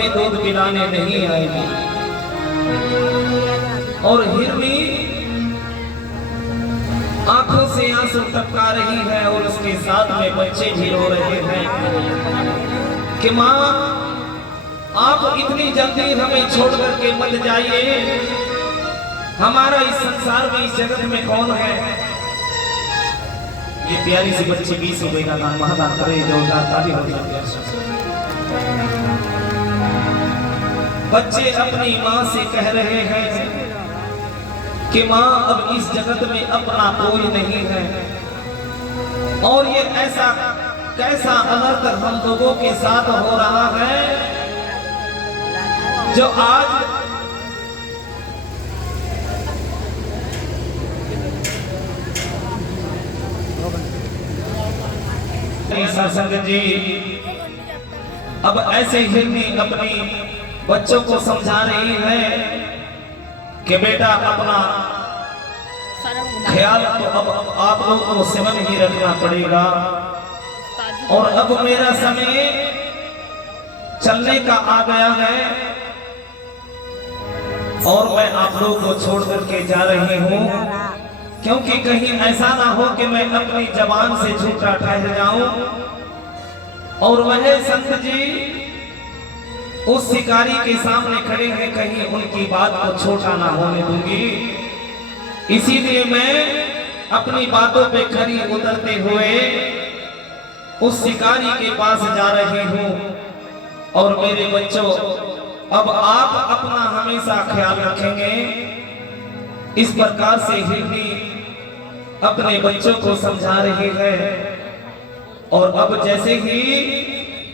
कभी दूध पिलाने नहीं आएगी। और हिरनी आंखों से आंसू टपका रही है और उसके साथ में बच्चे भी रो रहे हैं कि माँ आप इतनी जल्दी हमें छोड़ करके मत जाइए, हमारा इस संसार में इस जगत में कौन है। ये प्यारी सी बच्ची 20 रुपए का नाम महादान करे, जोरदार ताली हो जाए। बच्चे अपनी माँ से कह रहे हैं कि माँ अब इस जगत में अपना कोई नहीं है। और ये ऐसा कैसा अनर्थ हम लोगों के साथ हो रहा है जो आज संगत जी अब ऐसे हिरनी अपनी बच्चों को समझा रही है कि बेटा अपना ख्याल तो अब आप लोगों को सिमन ही रखना पड़ेगा और अब मेरा समय चलने का आ गया है और मैं आप लोगों को छोड़ करके जा रही हूँ, क्योंकि कहीं ऐसा ना हो कि मैं अपनी जबान से झूठा ठहर जाऊं और वह संत जी उस शिकारी के सामने खड़े हैं, कहीं उनकी बात को छोटा ना होने दूंगी। इसीलिए मैं अपनी बातों पे खरी उतरते हुए उस शिकारी के पास जा रही हूं। और मेरे बच्चों अब आप अपना हमेशा ख्याल रखेंगे। इस प्रकार से हिरनी अपने बच्चों को समझा रही है। और अब जैसे ही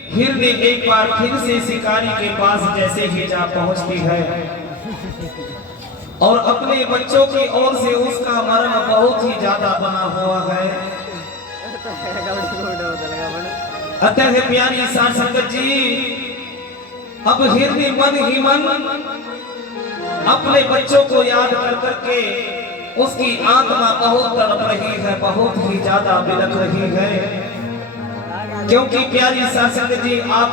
हिरनी एक बार फिर से शिकारी के पास जैसे ही जा पहुंचती है और अपने बच्चों की ओर से उसका मर्म बहुत ही ज्यादा बना हुआ है। अतः प्यारी साध संगत जी अब हिरनी मन ही मन अपने बच्चों को याद कर करके उसकी आत्मा बहुत तड़प रही है, बहुत ही ज्यादा बिलख रही है। क्योंकि प्यारी साध संगत जी आप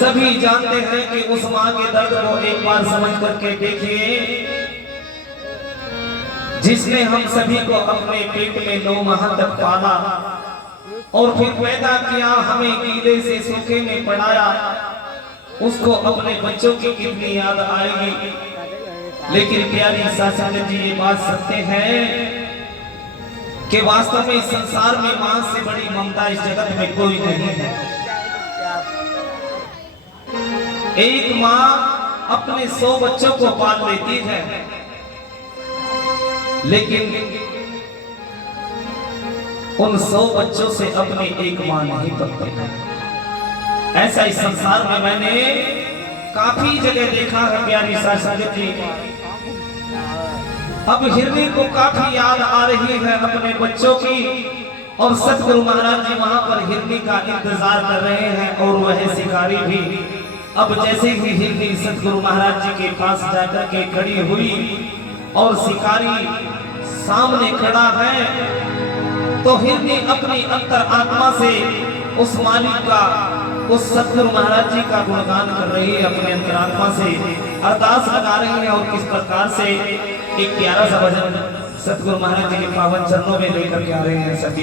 सभी जानते हैं कि उस माँ के दर्द को एक बार समझ करके देखिए, जिसने हम सभी को अपने पेट में 9 माह तक पाला और फिर पैदा किया, हमें गीले से सूखे में पढ़ाया, उसको अपने बच्चों की कितनी याद आएगी। लेकिन प्यारी साध संगत जी ये बात सत्य है कि वास्तव में इस संसार में मां से बड़ी ममता इस जगत में कोई नहीं है। एक मां अपने 100 बच्चों को पाल लेती है, लेकिन उन 100 बच्चों से अपनी एक मां नहीं पलती है। ऐसा इस संसार में मैंने काफी जगह देखा है प्यारी साध संगत जी। अब हिरनी को काफी याद आ रही है अपने बच्चों की और सतगुरु महाराज जी वहां पर हिरनी का इंतजार कर रहे हैं और वह शिकारी भी। अब जैसे ही हिरनी सतगुरु महाराज जी के पास जाकर के खड़ी हुई और शिकारी सामने खड़ा है, तो हिरनी अपनी अंतर आत्मा से उस मालिक का, उस सतगुरु महाराज जी का गुणगान कर रही है, अपने अंतरात्मा से अरदास लगा रही है। और किस प्रकार से एक प्यारा सा भजन सतगुरु महाराज जी के पावन चरणों में लेकर के आ रहे हैं सभी।